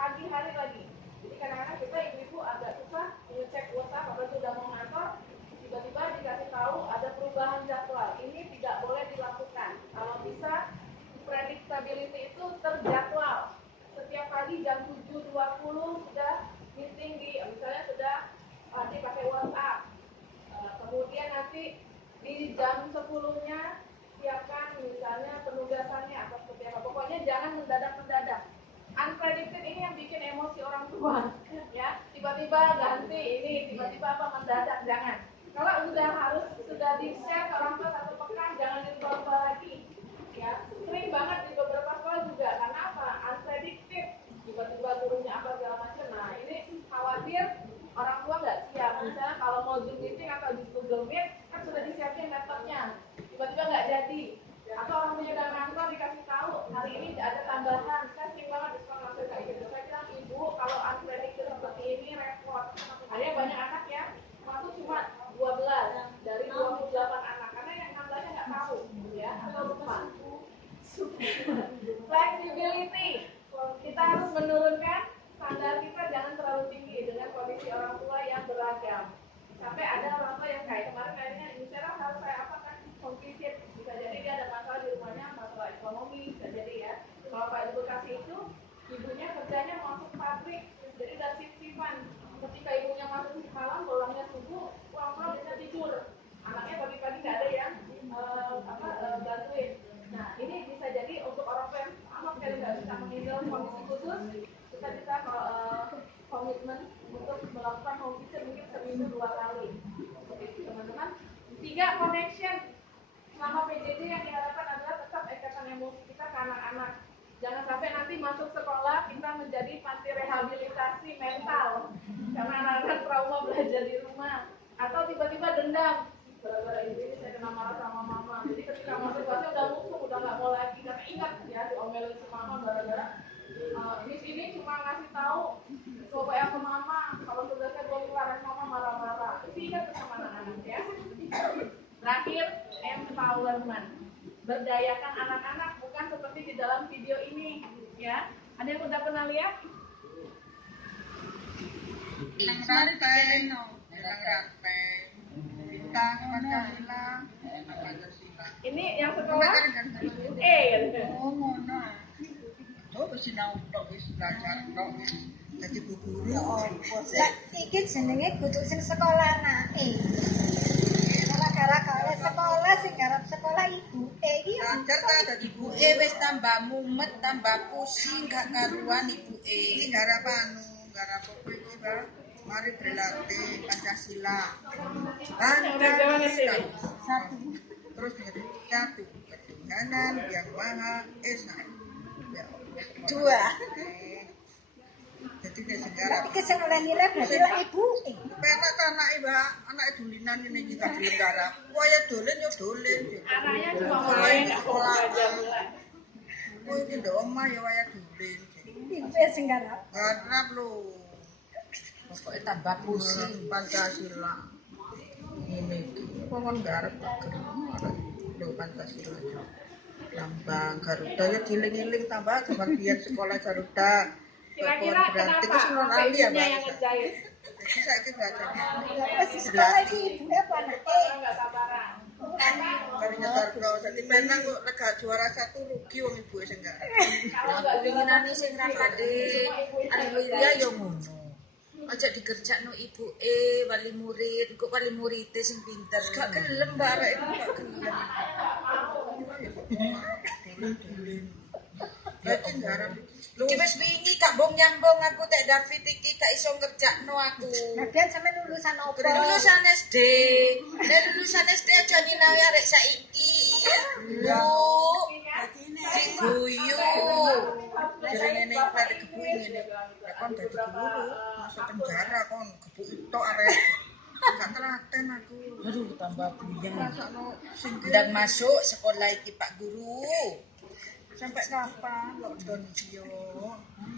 pagi hari lagi. Jadi kadang-kadang kita ibu-ibu agak susah ngecek WhatsApp apalagi udah mau ngantor, tiba-tiba dikasih tahu ada perubahan jadwal. Ini tidak boleh dilakukan. Kalau bisa predictability itu terjadwal. Setiap pagi jam 7.20 sudah meeting di misalnya sudah dipakai WhatsApp. Kemudian nanti di jam 10-nya siapkan misalnya penugasannya atau seperti apa. Pokoknya jangan mendadak-mendadak. Unpredicted ini yang bikin emosi orang tua, ya. Tiba-tiba ganti ini, tiba-tiba apa mendadak, jangan. Kalau sudah di-share ke orang tua satu pekan, jangan dirubah-rubah lagi. Ya, sering banget di beberapa sekolah juga. Karena apa? Unpredicted. Tiba-tiba gurunya apa segala macam. Nah, ini khawatir orang tua nggak siap. Misalnya kalau mau Zoom meeting atau di Google Meet, kan sudah disiapin laptopnya. Tiba-tiba nggak jadi. Atau orang punya udah ngantor dikasih tahu hari ini ada tambahan. Saya sering banget di sekolah langsung kayak gitu. Saya bilang ibu kalau unpredicted seperti ini repot. Ada banyak anak ya masuk cuma 12 dari 28 anak karena yang 16-nya nggak tahu ya atau lupa. Flexibility, kita harus menurunkan standar kita jangan terlalu tinggi dengan kondisi orang tua yang beragam. Sampai ada orang tua yang kayak kemarin kayaknya ini sekarang harus saya apakan home visit, bisa jadi dia ada masalah di rumahnya, masalah ekonomi, bisa jadi ya. Kalau Pak di Bekasi itu ibunya kerjanya masuk pabrik, jadi udah shift-shiftan. Ketika ibunya masuk malam, pulangnya subuh, pulang-pulang bisa tidur. Anaknya pagi-pagi nggak ada yang bantuin. Nah, ini bisa jadi untuk orang tua yang sama sekali nggak bisa menginjil kondisi khusus, kita bisa komitmen untuk melakukan home visit mungkin seminggu 2 kali. Oke, teman-teman. 3, connection. Selama PJJ yang diharapkan adalah tetap ikatan emosi kita ke anak-anak. Jangan sampai nanti masuk sekolah kita menjadi panti rehabilitasi mental karena anak-anak trauma belajar di rumah atau tiba-tiba dendam gara-gara ini saya kena marah sama mama. Jadi ketika masuk kelasnya udah musuh, udah nggak mau lagi karena ingat ya diomelin si mama gara-gara ini cuma ngasih tahu coba yang ke mama kalau sudah saya belum keluarin mama marah-marah. Itu ingat sama anak-anak ya. Terakhir, empowerment. Berdayakan anak-anak bukan seperti di dalam video ini ya. Ada yang udah pernah lihat? Ini yang sekolah oh ngono Dadi bu guru opo sih? Iki jenenge kudu sing sekolah anake. Gara-gara kale sekolah sing garap sekolah ibuke iki belajar ta dadi ibuke wis tambah mumet, tambah pusing gak karuan ibuke. Iki garap garap apa iki, Mbak? Mari berlatih Pancasila. Pancasila. Satu. Terus dari satu ketuhanan yang Maha Esa. Ya, 2. jadi nek sejarah Iki sing oleh nilai berarti lah ibuke. penak ta anake, Mbak. Anake dulinan ngene iki gak gelem garap. Waya dolen yo dolen. Anaknya cuma main sekolah aja. Oh, iki ndok omah ya waya dolen. Ibuke sing garap. Garap lho. Pokoke tambah pusing Pancasila. Ini iki. Wong garap kok gelem lho Pancasila. Lambang Garuda ya giling-giling tambah zaman biyen sekolah Garuda. Kira-kira kenapa sampai ibunya yang ngejahit? Jadi saiki baca. Wis sekolah iki ibuke apa anake? Enggak sabaran. Kali nyetar bro, jadi penang kok lega juara 1 rugi wong ibuke sing garap. Kalau enggak Winginane sing rapade Alwiria yo ngono. Aja dikerjakno ibuke wali murid, kok wali murite sing pinter. Gak gelem barek iku gak gelem. Dolen-dolen. Lagi garap. Iki wis wingi gak mbong nyambung aku tek David iki gak iso ngerjakno aku. Bagian sampe lulusan opo? Lulusan SD. Nek lulusan SD aja nyinawi arek saiki. Lu sing guyu. Jadi nenek pada kebuin ini. Ya kon dadi guru, masuk penjara kon kebuin tok arek. Gak telaten aku. Aduh tambah puyeng. Masakno sing Dan masuk sekolah iki Pak Guru. sampai kapan lockdown yo?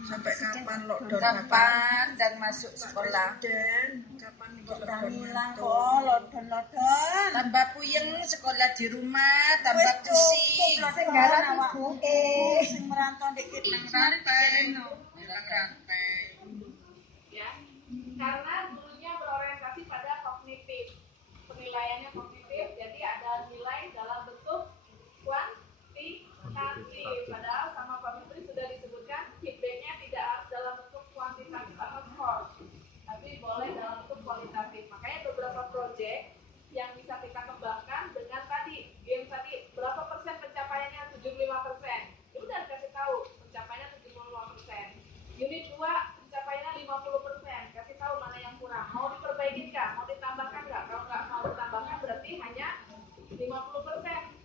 Sampai kapan lockdown? Kapan dan masuk sekolah? Dan kapan lockdown? Ilang kok lodon-lodon. Tambah puyeng sekolah di rumah, tambah pusing. Sing garap ibuke. Sing merantau dikit nang rantau. Ya, karena dulunya berorientasi pada kognitif, penilaiannya kognitif, jadi ada nilai dalam bentuk kuantitatif. Padahal sama Pak Menteri sudah disebutkan feedbacknya tidak harus dalam bentuk kuantitatif atau skor, tapi boleh dalam bentuk kualitatif. Makanya beberapa proyek yang bisa kita kembangkan dengan tadi, game tadi, berapa persen pencapaiannya? 75%. Ya udah kasih tahu pencapaiannya 75%. Unit 2 pencapaiannya 50%. Kasih tahu mana yang kurang. Mau diperbaikin nggak? Mau ditambahkan nggak? Kalau nggak mau ditambahkan berarti hanya 50%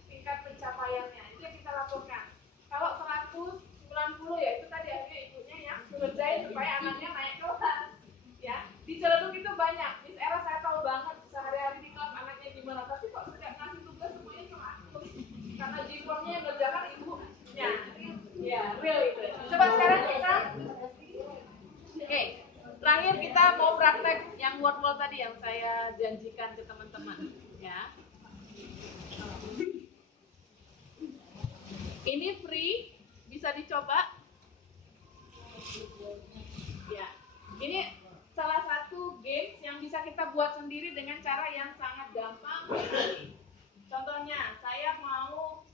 tingkat pencapaiannya. Itu yang kita laporkan. Kalau 190 ya itu tadi akhirnya ibunya yang ngerjain supaya anaknya naik kelas. Ya, di Ciledug itu banyak. Miss Era saya tahu banget sehari-hari di kelas anaknya gimana. Tapi kok setiap ngasih tugas semuanya cuma aku. Karena jiwanya yang ngerjakan ibunya. Ya, real itu. Coba sekarang kita oke, terakhir kita mau praktek yang word-word tadi yang saya janjikan ke teman-teman, ya. Ini free, bisa dicoba. Ya, ini salah satu games yang bisa kita buat sendiri dengan cara yang sangat gampang. Contohnya, saya mau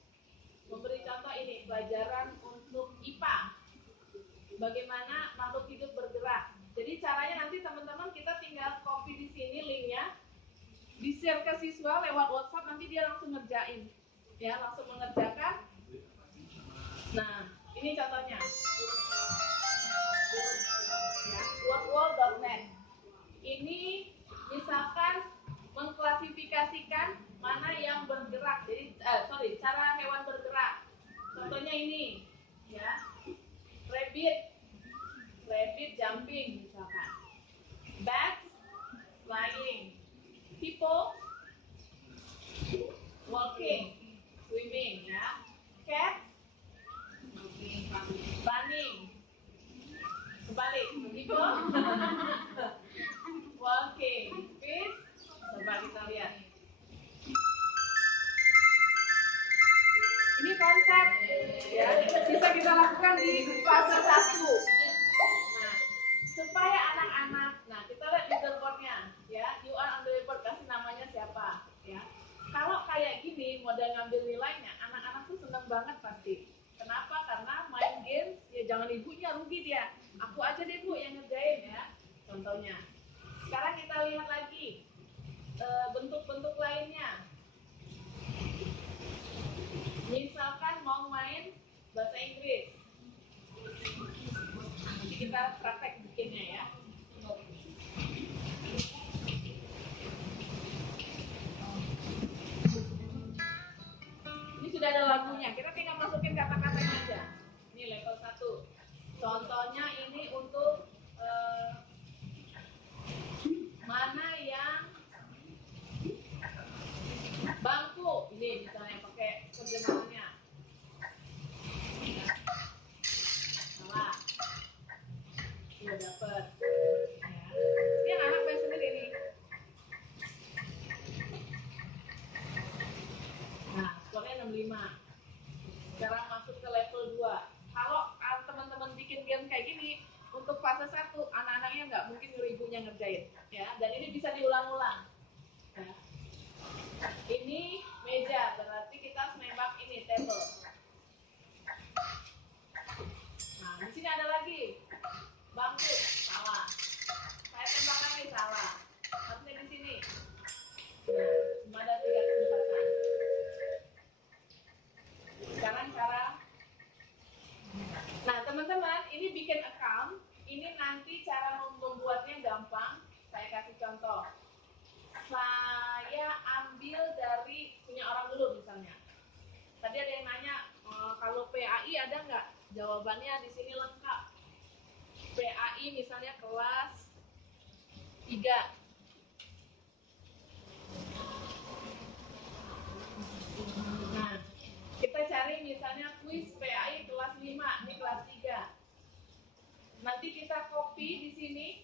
memberi contoh ini, pelajaran untuk IPA. Bagaimana makhluk hidup bergerak. Jadi caranya nanti teman-teman kita tinggal copy di sini linknya, di-share ke siswa lewat WhatsApp, nanti dia langsung ngerjain, ya langsung mengerjakan. Nah, ini contohnya. Ya, wordwall.net. Ini misalkan mengklasifikasikan mana yang bergerak. Jadi, cara hewan bergerak. Contohnya ini, ya. Rabbit jumping misalkan. Bats flying. People walking, swimming, ya. Cat running. Kebalik, people walking. Fish, coba kita lihat. Ini konsep, ya, bisa kita lakukan di fase 1. Nah, supaya anak-anak, nah kita lihat leaderboardnya, ya, you are on the leaderboard, kasih namanya siapa, ya. Kalau kayak gini, modal ngambil nilainya, anak-anak tuh seneng banget pasti. Kenapa? Karena main game, ya jangan ibunya rugi dia. Aku aja deh bu yang ngerjain, ya. Contohnya. Sekarang kita lihat lagi bentuk-bentuk lainnya. Misalkan mau main bahasa Inggris, nanti kita praktek bikinnya ya. Ini sudah ada lagunya, kita tinggal masukin kata-katanya aja. Ini level 1. Contohnya ini untuk mana yang bangku, ini misalnya pakai terjemahannya. Salah. Sudah dapet. Ya. Ini anak main sendiri nih. Nah, skornya 65. Sekarang masuk ke level 2. Kalau teman-teman bikin game kayak gini, untuk fase 1, anak-anaknya nggak mungkin ibunya ngerjain. Ya, dan ini bisa diulang-ulang. Ya. Ini meja, berarti kita harus nembak ini, table. Nah, di sini ada lagi. Bangku, salah. Saya tembak lagi, salah. Harusnya di sini. Nah, cuma ada 3 kesempatan. Sekarang cara. Nah, teman-teman, ini bikin account. Ini nanti cara membuatnya gampang. Saya kasih contoh. Saya ambil dari punya orang dulu misalnya. Tadi ada yang nanya, kalau PAI ada nggak? Jawabannya di sini lengkap. PAI misalnya kelas 3. Nah, kita cari misalnya kuis PAI kelas 5, ini kelas 3. Nanti kita copy di sini,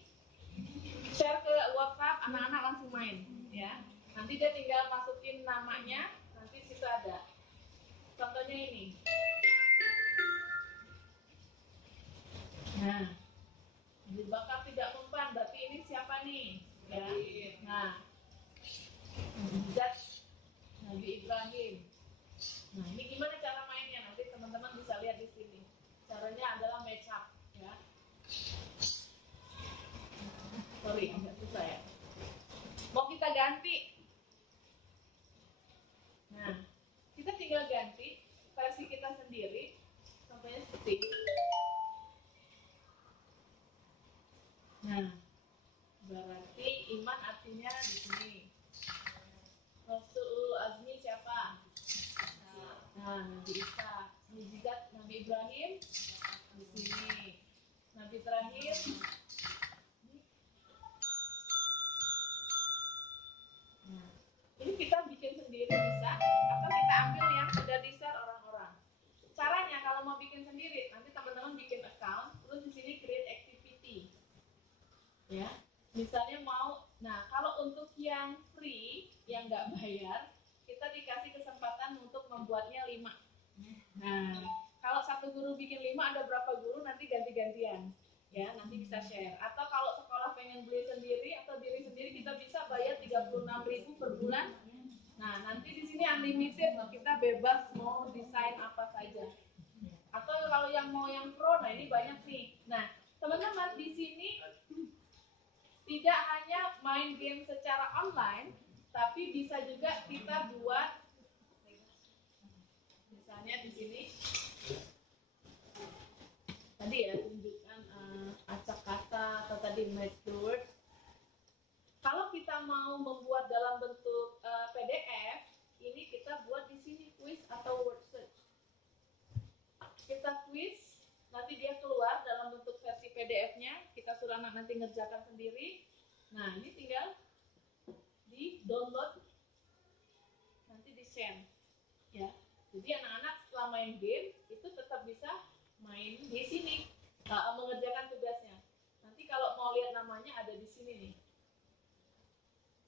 share ke WhatsApp, anak-anak langsung main, ya. Nanti dia tinggal masukin namanya, nanti situ ada. Contohnya ini. Nah, Abu Bakar tidak mempan, berarti ini siapa nih? Ya. Nah, Zat Nabi Ibrahim. Nah, ini gimana cara mainnya? Nanti teman-teman bisa lihat di sini. Caranya adalah match up, ya. Sorry, agak susah ya. Mau kita ganti. Nah, kita tinggal ganti versi kita sendiri. Contohnya seperti ini. Nah, berarti iman artinya di sini. Rasul Azmi siapa? Nah, Nabi Isa. Mujizat Nabi Ibrahim di sini. Nabi terakhir. Nah, ini kita bikin sendiri bisa, atau kita ambil yang sudah di-share orang-orang. Caranya kalau mau bikin sendiri, nanti teman-teman bikin account, terus di sini create activity. Ya, misalnya mau, nah kalau untuk yang free, yang nggak bayar, kita dikasih kesempatan untuk membuatnya 5. Nah, kalau satu guru bikin 5, ada berapa guru nanti ganti-gantian. Ya, nanti bisa share. Atau kalau sekolah pengen beli sendiri atau diri sendiri, kita bisa bayar 36.000 per bulan. Nah, nanti di sini unlimited, kita bebas mau desain apa saja. Atau kalau yang mau yang pro, nah ini banyak nih. Nah, teman-teman di sini tidak hanya main game secara online, tapi bisa juga kita buat, misalnya di sini. Tadi ya tunjukkan acak kata atau tadi match the word. Kalau kita mau membuat dalam bentuk PDF, ini kita buat di sini quiz atau word search. Kita quiz, nanti dia keluar dalam bentuk versi PDF-nya. Kita suruh anak nanti ngerjakan sendiri. Nah, ini tinggal di download, nanti di share. Ya, jadi anak-anak setelah main game itu tetap bisa main di sini, mengerjakan tugasnya. Nanti kalau mau lihat namanya ada di sini nih.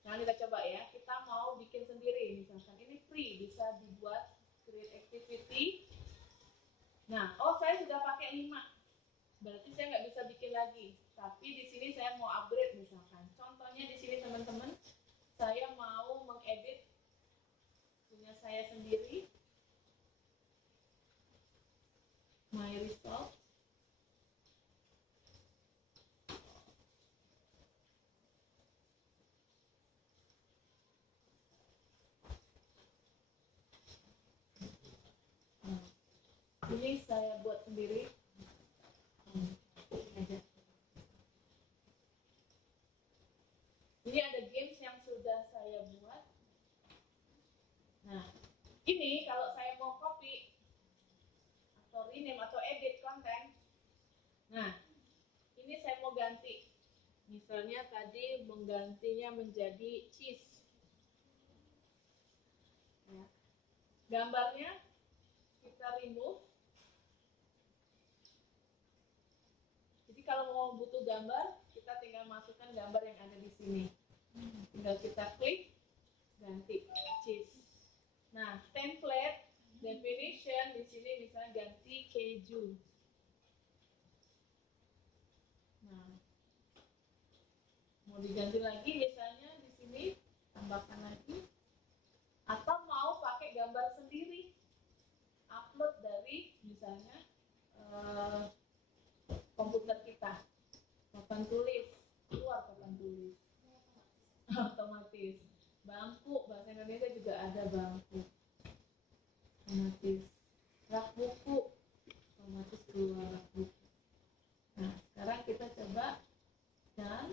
Nah, kita coba ya. Kita mau bikin sendiri, misalkan ini free, bisa dibuat create activity. Nah, saya sudah pakai 5. Berarti saya nggak bisa bikin lagi. Tapi di sini saya mau upgrade misalkan. Contohnya di sini teman-teman, saya mau mengedit punya saya sendiri. My result. Ini saya buat sendiri. Ini ada games yang sudah saya buat. Nah, ini kalau saya mau copy atau rename atau edit konten. Nah, ini saya mau ganti. Misalnya tadi menggantinya menjadi cheese. Ya. Gambarnya kita remove. Jadi kalau mau butuh gambar, kita tinggal masukkan gambar yang ada di sini. Tinggal kita klik, ganti cheese. Nah, template definition di sini misalnya ganti keju. Nah, mau diganti lagi misalnya di sini tambahkan lagi. Atau mau pakai gambar sendiri, upload dari misalnya komputer kita. Papan tulis, keluar papan tulis. Otomatis. Bangku, bahasa Indonesia juga ada bangku. Otomatis. Rak buku, otomatis keluar rak buku. Nah, sekarang kita coba dan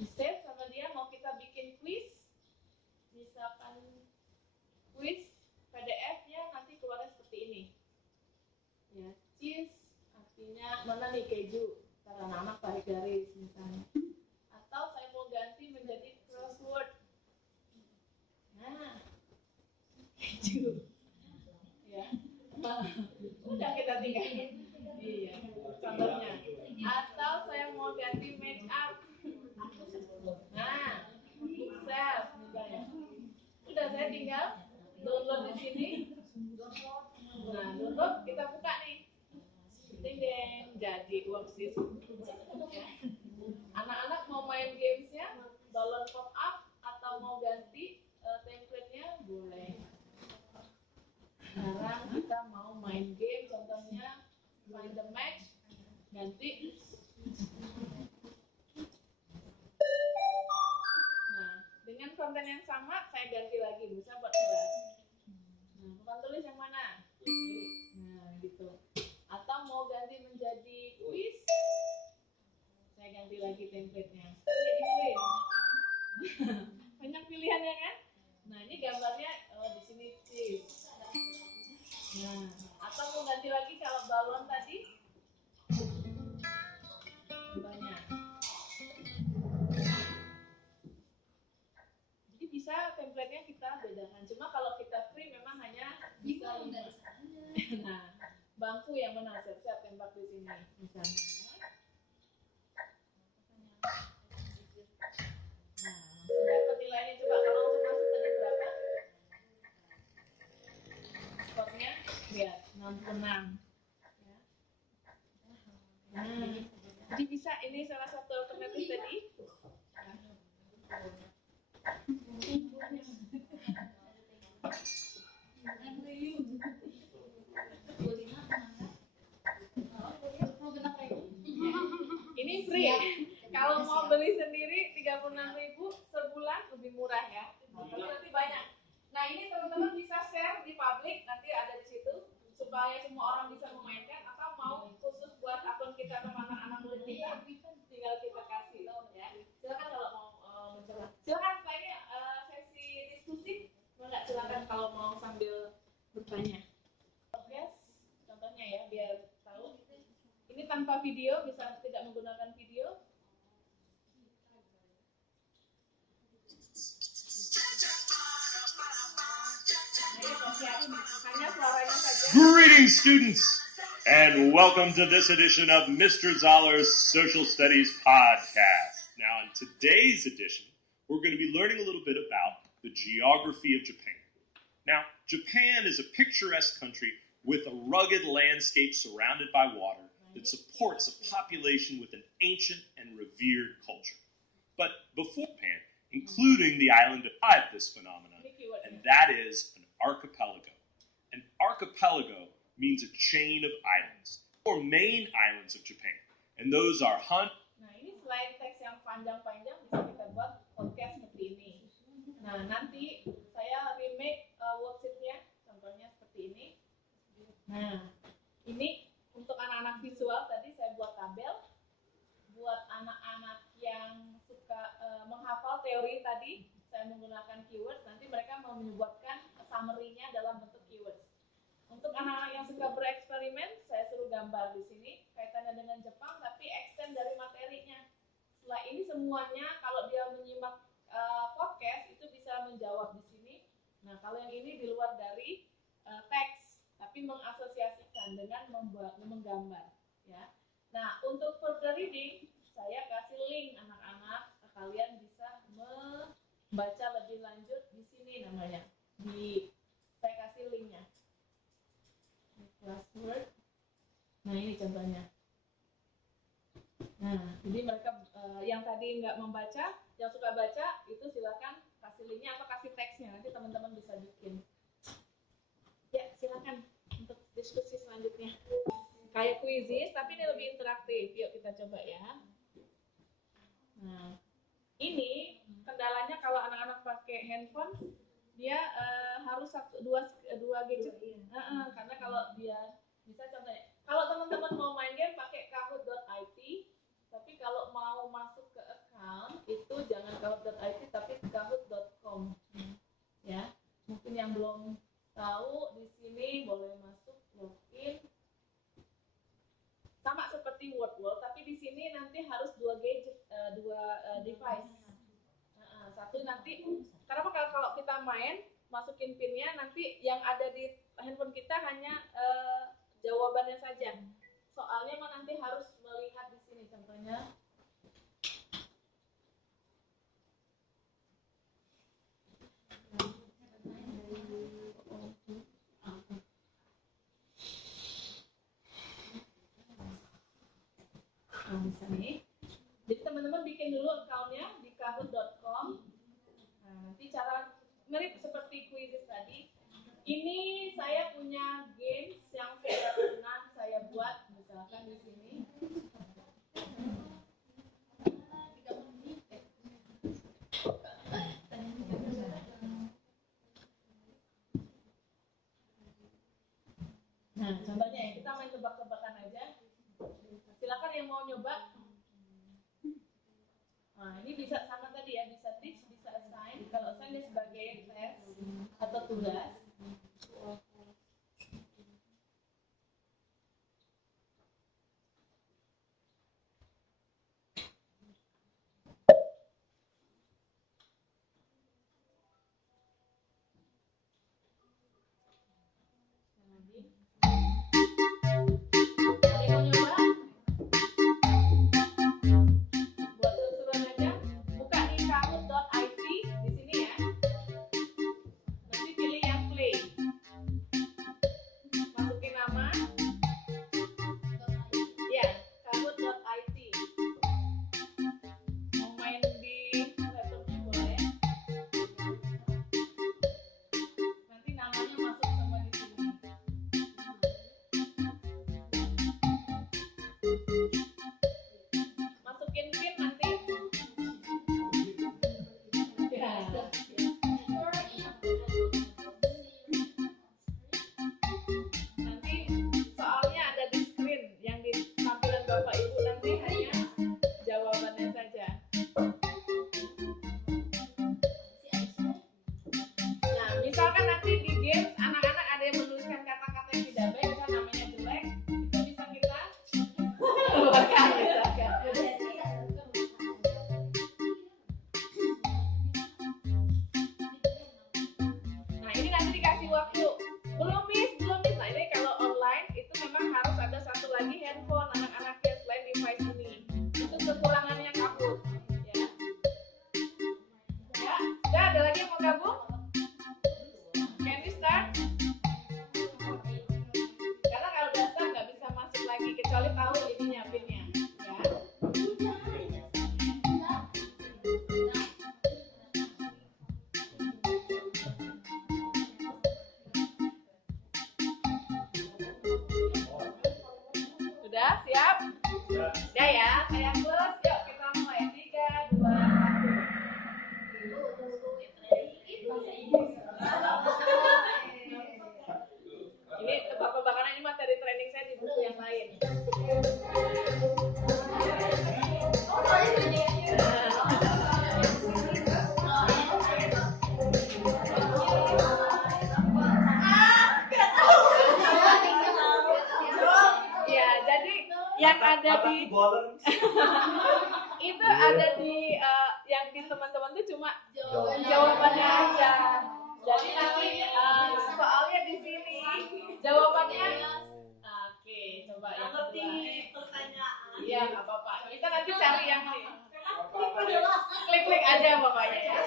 di save sama dia. Mau kita bikin quiz, misalkan quiz PDF-nya nanti keluarnya seperti ini. Ya, cheese artinya mana nih keju, karena anak tarik garis misalnya. Atau saya mau ganti menjadi crossword. Nah, keju. Ya. Udah kita tinggal. Iya, contohnya. Atau saya mau ganti match up. Nah, book self misalnya. Udah, saya tinggal download di sini. Tutup, kita buka nih. Ding ding, jadi worksheet. Ya. Anak-anak mau main gamesnya, balon pop up atau mau ganti template-nya boleh. Sekarang kita mau main game, contohnya find the match, ganti. Nah, dengan konten yang sama, saya ganti lagi, bisa buat kelas. Nah, papan tulis yang mana? Nah, gitu. Atau mau ganti menjadi quiz, saya ganti lagi template-nya. Jadi quiz. Banyak pilihannya kan? Nah, ini gambarnya di sini quiz. Nah, atau mau ganti lagi kalau balon tadi? Contohnya. Jadi bisa template-nya kita bedakan. Cuma kalau kita free memang hanya bisa 5. Nah, bangku yang mana? Siap-siap tembak di sini. Misalnya. Nah, dapat nilainya coba kalau langsung masuk tadi berapa? Skornya lihat 66. Ya. Nah, jadi bisa ini salah satu alternatif tadi. Ini free. Kalau mau beli sendiri 36.000 sebulan lebih murah ya. Tapi nanti banyak. Nah, ini teman-teman bisa share di publik, nanti ada di situ supaya semua orang bisa memainkan atau mau khusus buat akun kita sama anak-anak murid kita, tinggal kita kasih ya. Silakan kalau mau mencoba. Silakan setelah ini sesi diskusi, enggak silakan kalau mau sambil bertanya. Yes, contohnya ya biar tahu. Ini tanpa video, bisa tidak menggunakan video. Greetings, students, and welcome to this edition of Mr. Zoller's Social Studies Podcast. Now, in today's edition, we're going to be learning a little bit about the geography of Japan. Now, Japan is a picturesque country with a rugged landscape surrounded by water that supports a population with an ancient and revered culture. But before Japan, including the island of this phenomenon, and that is an archipelago. An archipelago means a chain of islands, or main islands of Japan, and those are Nah, ini selain teks yang panjang-panjang bisa kita buat podcast seperti ini. Nah, nanti saya remake worksheet-nya, contohnya seperti ini. Nah, ini untuk anak-anak visual tadi saya buat tabel. Buat anak-anak yang suka menghafal teori tadi, saya menggunakan keywords. Nanti mereka mau menyebutkan summary-nya dalam bentuk keywords. Untuk anak-anak yang suka bereksperimen, saya suruh gambar di sini kaitannya dengan Jepang, tapi extend dari materinya. Setelah ini semuanya, kalau dia menyimak podcast itu bisa menjawab di sini. Nah, kalau yang ini di luar dari teks, tapi mengasosiasikan dengan menggambar, ya. Nah, untuk further reading, saya kasih link anak-anak, kalian bisa membaca lebih lanjut di sini namanya. Saya kasih linknya. Classword. Nah, ini contohnya. Nah, jadi mereka yang tadi nggak membaca, yang suka baca, itu silakan kasih linknya atau kasih teksnya. Nanti teman-teman bisa bikin. Ya, silakan untuk diskusi selanjutnya. Kayak quizzes, tapi ini lebih interaktif. Yuk kita coba ya. Nah, ini kendalanya kalau anak-anak pakai handphone, dia harus dua gadget. Karena kalau dia bisa contohnya, kalau teman-teman mau main game pakai kahoot.it, tapi kalau mau masuk ke account itu jangan kahoot.it tapi kahoot.com. Ya, mungkin yang belum tahu di sini boleh masuk login. Sama seperti Word, tapi di sini nanti harus dua gadget, dua device. Satu nanti, karena kalau kita main, masukin pinnya, nanti yang ada di handphone kita hanya jawabannya saja. Soalnya nanti harus melihat di sini, contohnya. di sini. Jadi teman-teman bikin dulu account-nya di kahoot.com. Nah, nanti cara mirip seperti quizzes tadi. Ini saya punya games yang sudah pernah saya buat, misalkan di sini. Nah, contohnya ya, kita main tebak-tebakan aja. Silakan yang mau nyoba. Nah, ini bisa sama tadi ya, bisa teach, bisa assign. Kalau assign dia sebagai tes atau tugas. Yang ada di itu ada di yang di teman-teman tuh cuma jawabannya aja. Jadi nanti soalnya di sini jawabannya. Oke, coba yang ngerti pertanyaan. Iya, nggak apa-apa. Kita nanti cari yang klik aja pokoknya ya.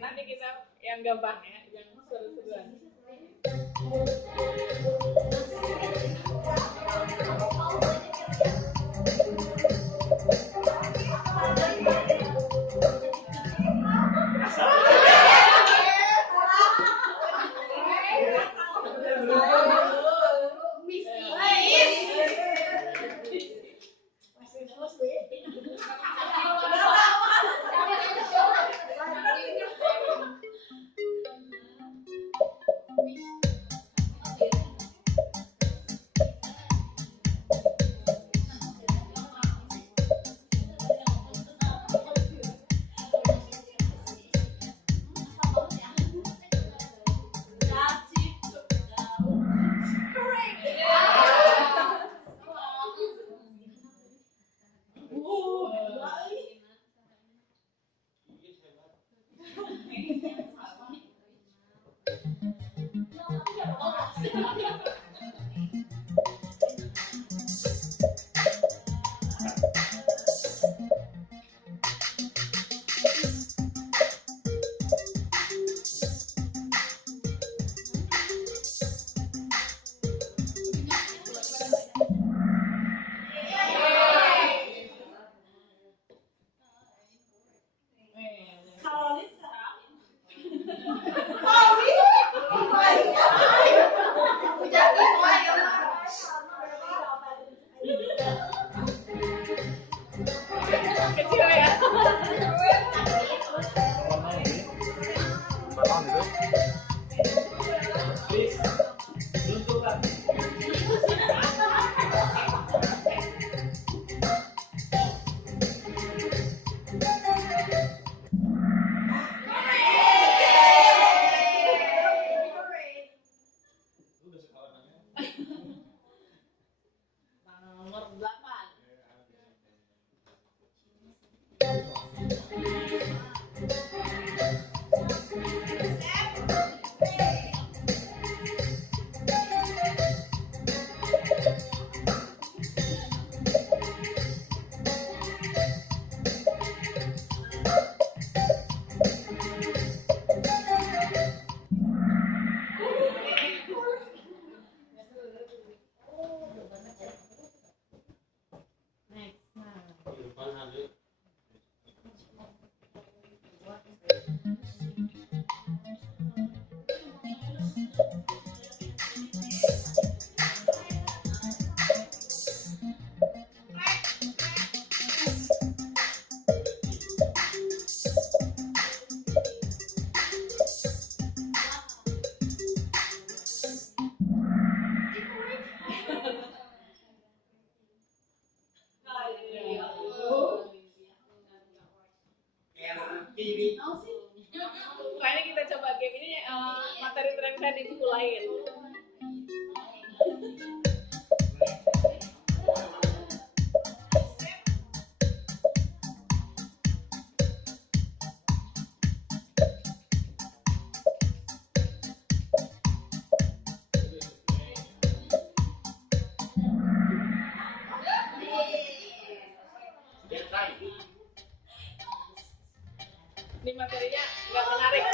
Nanti kita yang gampang ya, yang seru-seruan. Kecil ya. Nomor 8. Kayaknya kita coba game ini materi tren di buku lain. Ini materinya nggak menarik.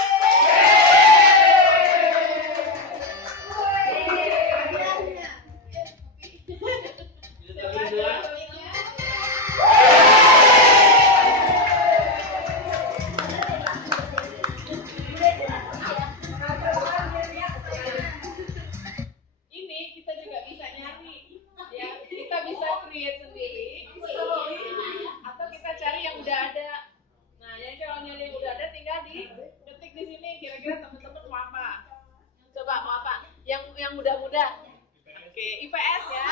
Ini kita juga bisa nyari, ya kita bisa create sendiri, atau kita cari yang udah ada. Nah, jadi kalau nyari yang udah ada tinggal diketik di sini kira-kira teman-teman mau apa? Coba mau apa? Yang mudah-mudah. Oke, IPS ya.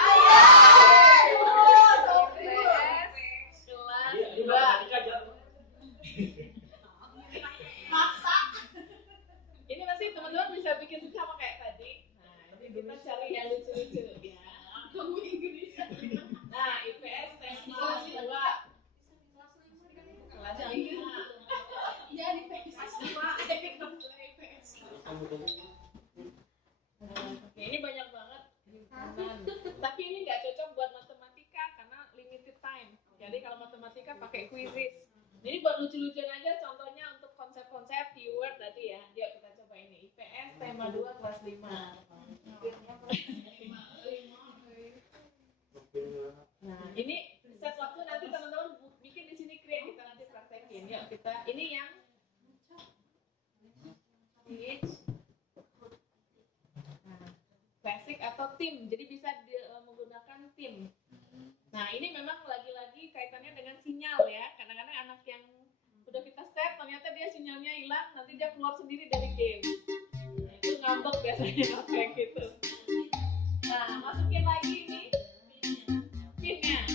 IPS kelas 2. Ini masih teman-teman bisa bikin sama kayak tadi. Nah, ini kita cari yang lucu-lucu ya. Nah, IPS kelas 2. Kelas 5. Ya, di IPS 5. Oke, ini banyak banget. Tapi ini nggak cocok buat matematika karena limited time. Jadi kalau matematika pakai quizzes. Jadi buat lucu-lucuan aja, contohnya untuk konsep-konsep keyword tadi ya. Yuk kita coba ini. IPS tema 2 kelas 5. Nah, ini set waktu nanti teman-teman bikin di sini create, kita nanti praktekin. Yuk kita ini yang basic atau tim. Jadi bisa menggunakan tim. Nah, ini memang lagi-lagi kaitannya dengan sinyal ya. Kadang-kadang anak yang udah kita set ternyata dia sinyalnya hilang, nanti dia keluar sendiri dari game. Nah, itu ngambek biasanya kayak gitu. Nah, masukin lagi ini pinnya.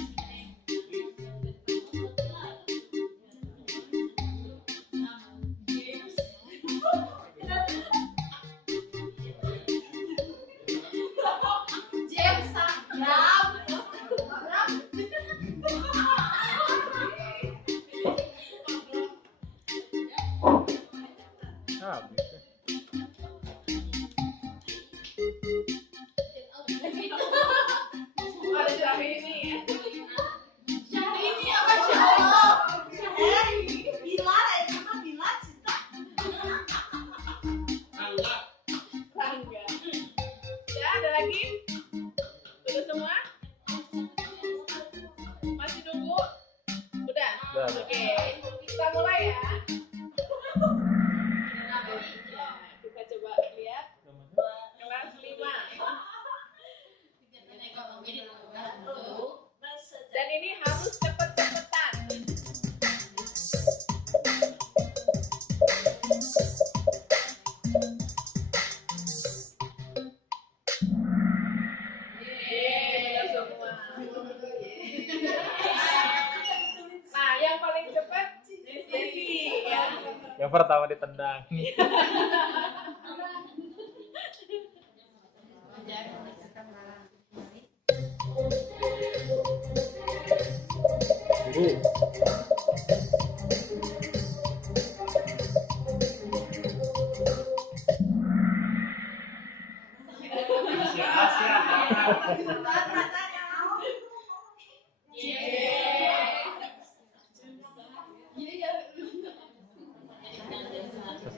Yang pertama ditendang.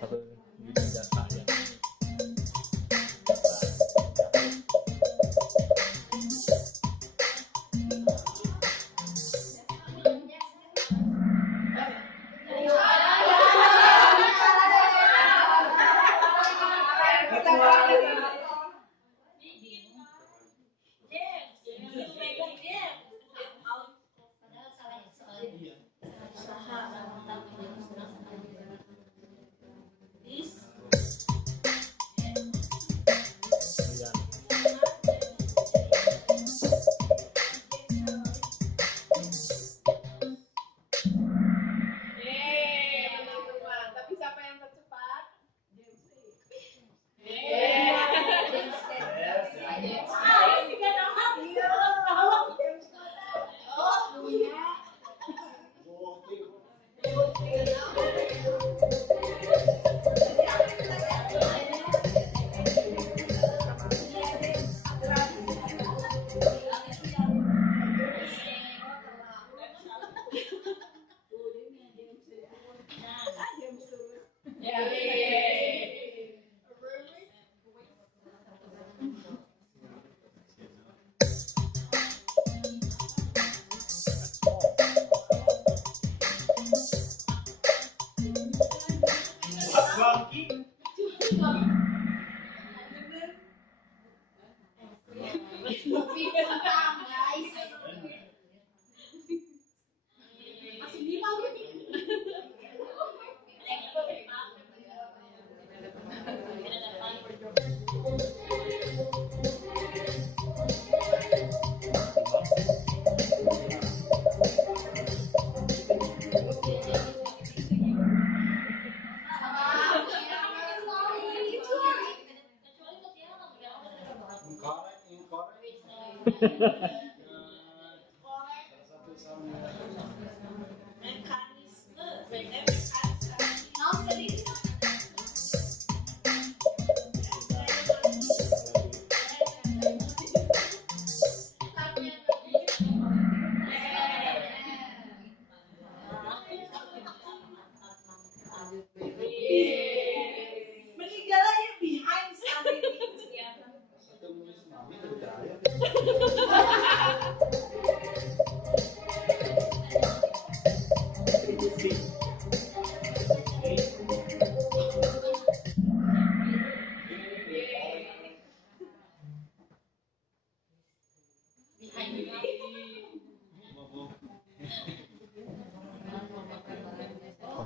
Satu bidang jasa ya. Tapi siapa yang tercepat?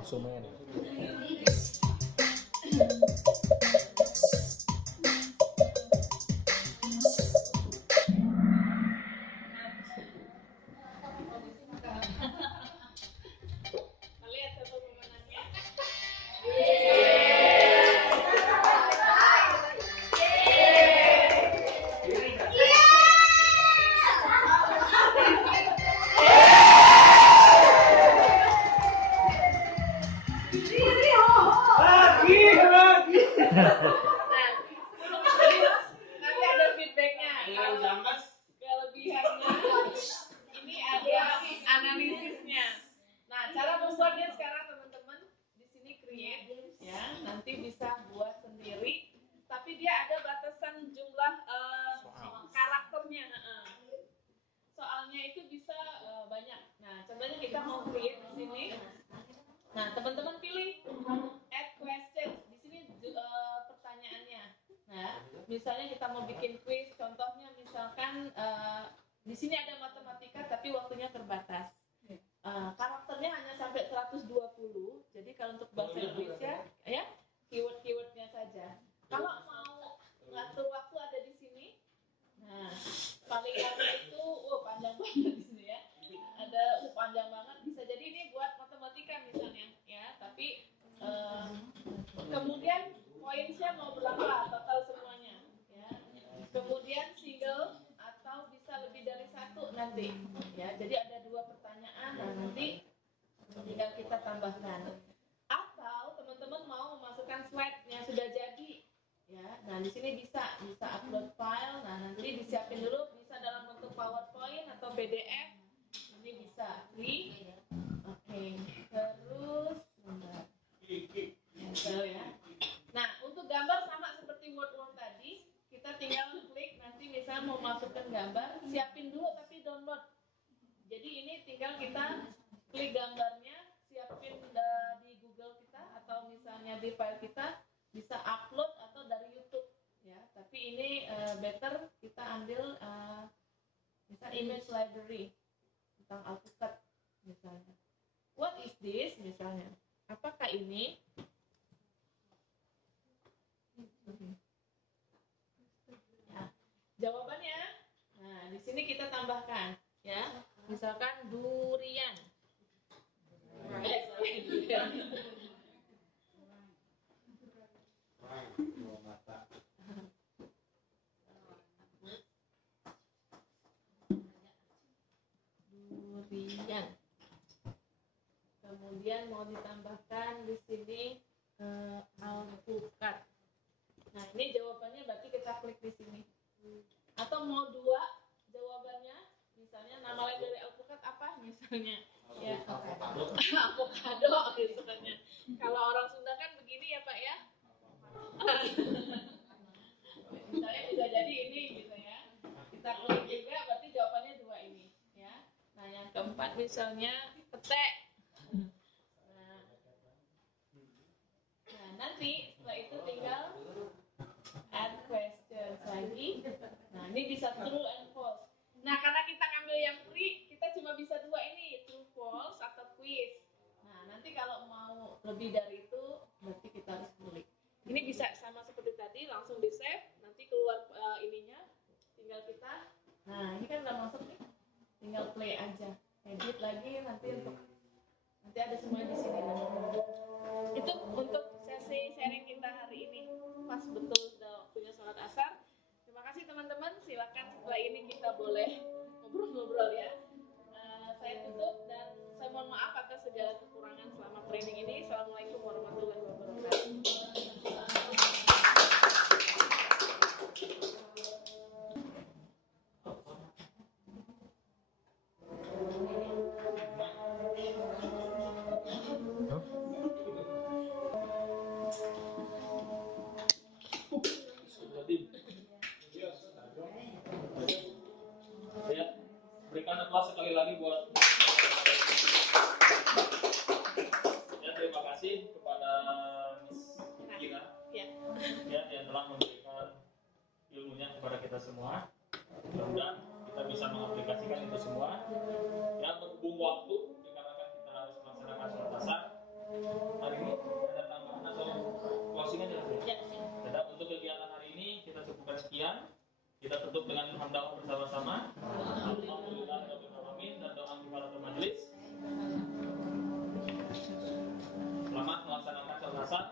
Konsumen. Lihat satu pemenangnya. Nanti ada feedbacknya. Kelebihannya ini ada analisisnya. Nah, cara membuatnya sekarang teman-teman di sini create ya, nanti bisa buat sendiri. Tapi dia ada batasan jumlah karakternya. Soalnya itu bisa banyak. Nah, contohnya kita mau create di sini. Nah, teman-teman pilih add questions. Di sini pertanyaannya. Nah, misalnya kita mau bikin quiz, contohnya misalkan di sini ada matematika tapi waktunya terbatas. Karakternya hanya sampai 120. Jadi kalau untuk bahasa Indonesia ya keyword-keywordnya saja. Kalau mau ngatur waktu ada di sini. Nah, paling lama itu panjang banget di sini ya. Ada panjang banget, bisa jadi ini buat matematika misalnya ya, tapi tambahkan. Atau teman-teman mau memasukkan slide yang sudah jadi, ya. Nah di sini bisa upload file. Nah nanti disiapin dulu, bisa dalam bentuk PowerPoint atau PDF. Ini bisa free. Oke. Terus enter ya. Nah untuk gambar sama seperti Word tadi, kita tinggal klik. Nanti misalnya mau masukkan gambar, siapin dulu tapi download. Jadi ini tinggal kita klik gambarnya, siapin di Google kita atau misalnya di file kita, bisa upload atau dari YouTube ya. Tapi ini better kita ambil misal image library tentang AutoCAD misalnya. What is this misalnya? Apakah ini? Ya, jawabannya. Nah, di sini kita tambahkan ya. Misalkan durian. Durian. Kemudian mau ditambahkan di sini alpukat. Nah, ini jawabannya berarti kita klik di sini. Atau mau dua jawabannya, misalnya nama lain dari alpukat apa misalnya? Ya, avocado misalnya. Kalau orang Sunda kan begini ya Pak ya. Misalnya bisa jadi ini gitu ya. Kita klik juga berarti jawabannya dua ini ya. Nah, yang keempat misalnya petek. Nah, nanti setelah itu tinggal add questions lagi. Nah, ini bisa true and false. Nah, karena kita ngambil yang free, kita cuma bisa dua ini, true false atau quiz. Nah, nanti kalau mau lebih dari itu, berarti kita harus klik. Ini bisa sama seperti tadi, langsung di save, nanti keluar ininya, tinggal kita. Nah, ini kan udah masuk nih, tinggal play aja. Edit lagi nanti ada semua di sini. Itu untuk sesi sharing kita hari ini. Pas betul sudah waktunya sholat asar. Terima kasih teman-teman. Silakan setelah ini kita boleh ngobrol-ngobrol ya. Saya tutup dan saya mohon maaf atas segala kekurangan selama training ini. Assalamualaikum warahmatullahi wabarakatuh. Ya, berikan aplaus sekali lagi buat ya, terima kasih kepada Miss Gina ya, yang telah memberikan ilmunya kepada kita semua. Mudah-mudahan kita bisa mengaplikasikan itu semua. Ya, berhubung waktu dikarenakan kita harus melaksanakan sholat asar hari ini, ada tambahan atau closing aja ya? Tidak, untuk kegiatan hari ini kita cukupkan sekian. Kita tutup dengan hamdalah bersama-sama. Alhamdulillahirabbil alamin dan doa kifaratul majelis. Selamat melaksanakan sholat asar.